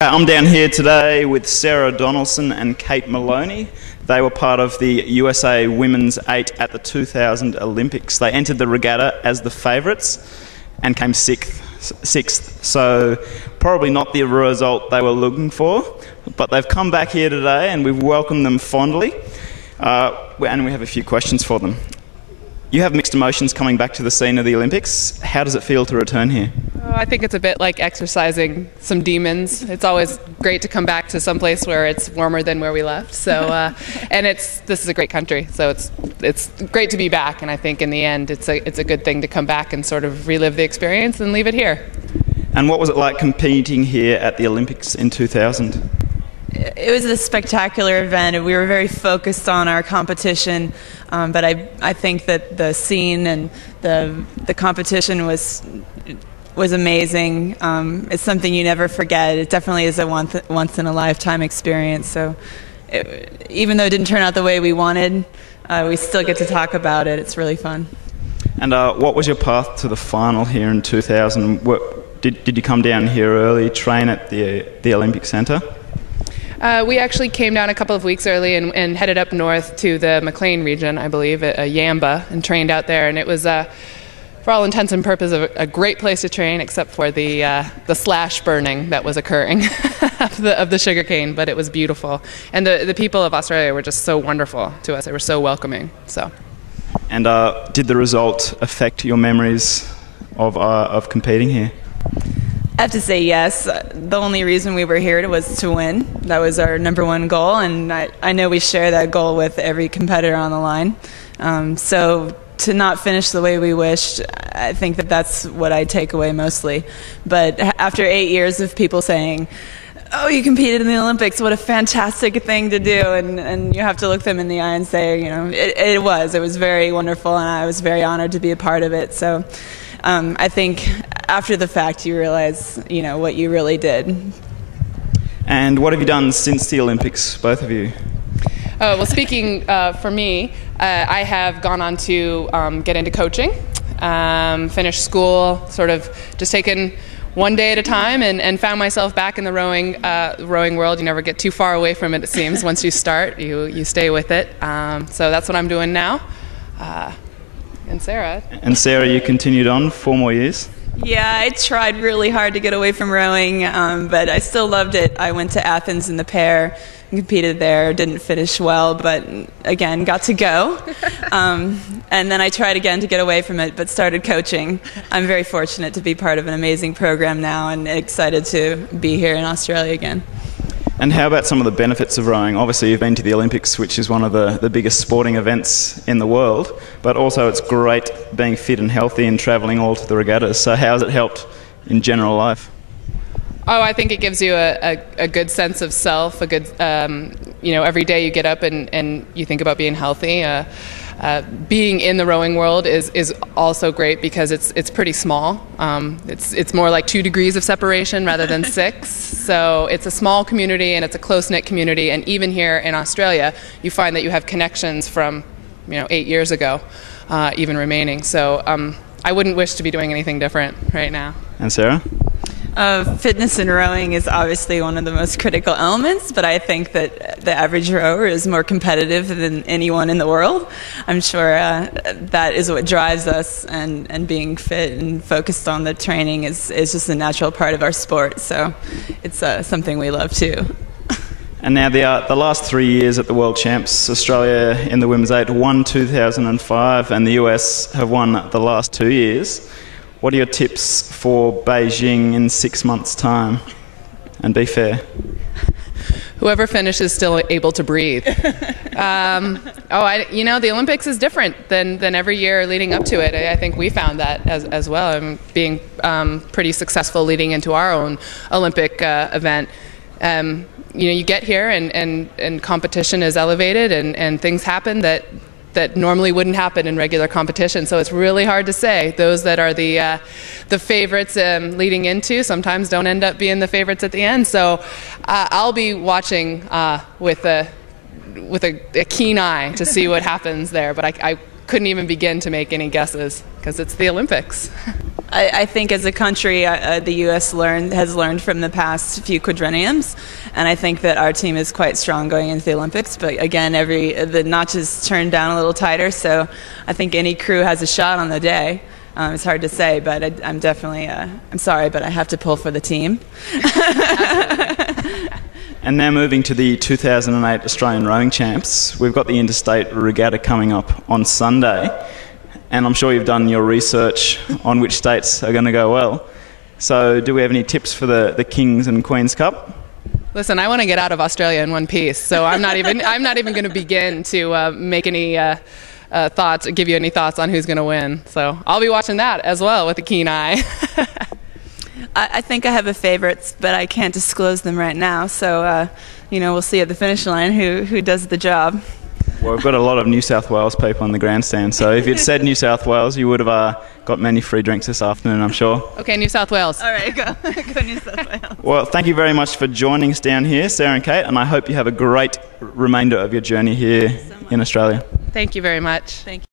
I'm down here today with Sarah Donaldson and Kate Maloney. They were part of the USA Women's 8 at the 2000 Olympics. They entered the regatta as the favourites and came sixth. So probably not the result they were looking for, but they've come back here today and we've welcomed them fondly. And we have a few questions for them. You have mixed emotions coming back to the scene of the Olympics. How does it feel to return here? I think it's a bit like exercising some demons. It's always great to come back to some place where it's warmer than where we left. So, and this is a great country, so it's great to be back. And I think in the end, it's a good thing to come back and sort of relive the experience and leave it here. And what was it like competing here at the Olympics in 2000? It was a spectacular event, and we were very focused on our competition. But I think that the scene and the competition was amazing. It's something you never forget. It definitely is a once in a lifetime experience. So even though it didn't turn out the way we wanted, we still get to talk about it. It's really fun. And what was your path to the final here in 2000? Did you come down here early, train at the Olympic Centre? We actually came down a couple of weeks early and headed up north to the McLean region, I believe, at Yamba, and trained out there. And it was, for all intents and purposes, a great place to train, except for the slash burning that was occurring of the sugarcane. But it was beautiful, and the people of Australia were just so wonderful to us. They were so welcoming. So. And did the result affect your memories of competing here? I have to say yes. The only reason we were here was to win. That was our number one goal, and I know we share that goal with every competitor on the line. So to not finish the way we wished, I think that's what I take away mostly. But after 8 years of people saying, "Oh, you competed in the Olympics, what a fantastic thing to do," and you have to look them in the eye and say, you know, it was very wonderful, and I was very honored to be a part of it. So I think after the fact you realize, you know, what you really did. And what have you done since the Olympics, both of you? Well, speaking for me, I have gone on to get into coaching, finish school, sort of just taken one day at a time, and found myself back in the rowing world. You never get too far away from it, it seems. Once you start, you stay with it. So that's what I'm doing now. And Sarah? And Sarah, you continued on 4 more years? Yeah, I tried really hard to get away from rowing, but I still loved it. I went to Athens in the pair, competed there, didn't finish well, but again, got to go. And then I tried again to get away from it, but started coaching. I'm very fortunate to be part of an amazing program now and excited to be here in Australia again. And how about some of the benefits of rowing? Obviously, you've been to the Olympics, which is one of the biggest sporting events in the world, but also it's great being fit and healthy and travelling all to the regattas. So how has it helped in general life? Oh, I think it gives you a good sense of self, a good, you know, every day you get up and you think about being healthy. Being in the rowing world is also great because it's pretty small. It's more like 2 degrees of separation rather than 6. So it's a small community and it's a close-knit community. And even here in Australia, you find that you have connections from, 8 years ago, even remaining. So I wouldn't wish to be doing anything different right now. And Sarah? Fitness in rowing is obviously one of the most critical elements, but I think that the average rower is more competitive than anyone in the world. I'm sure that is what drives us, and being fit and focused on the training is just a natural part of our sport. So it's something we love too. And now the last 3 years at the World Champs, Australia in the Women's 8 won 2005 and the US have won the last 2 years. What are your tips for Beijing in 6 months' time? And be fair. Whoever finishes still able to breathe. The Olympics is different than every year leading up to it. I think we found that as well. I'm being pretty successful leading into our own Olympic event. You get here and competition is elevated and things happen that normally wouldn't happen in regular competition. So it's really hard to say. Those that are the favorites leading into sometimes don't end up being the favorites at the end. So I'll be watching with a keen eye to see what happens there. But I couldn't even begin to make any guesses because it's the Olympics. I think as a country, the U.S. has learned from the past few quadrenniums, and I think that our team is quite strong going into the Olympics. But again, the notches turned down a little tighter, so I think any crew has a shot on the day. It's hard to say, but I'm definitely, I'm sorry, but I have to pull for the team. And now moving to the 2008 Australian Rowing Champs, we've got the Interstate Regatta coming up on Sunday. And I'm sure you've done your research on which states are going to go well. So do we have any tips for the Kings and Queens Cup? Listen, I want to get out of Australia in one piece, so I'm not even going to begin to make any thoughts, or give you any thoughts on who's going to win. So I'll be watching that as well with a keen eye. I think I have a favorites, but I can't disclose them right now. So we'll see at the finish line who does the job. Well, we've got a lot of New South Wales people in the grandstand, so if you'd said New South Wales, you would have got many free drinks this afternoon, I'm sure. Okay, New South Wales. All right, go New South Wales. Well, thank you very much for joining us down here, Sarah and Kate, and I hope you have a great remainder of your journey here in Australia. Thank you very much. Thank you.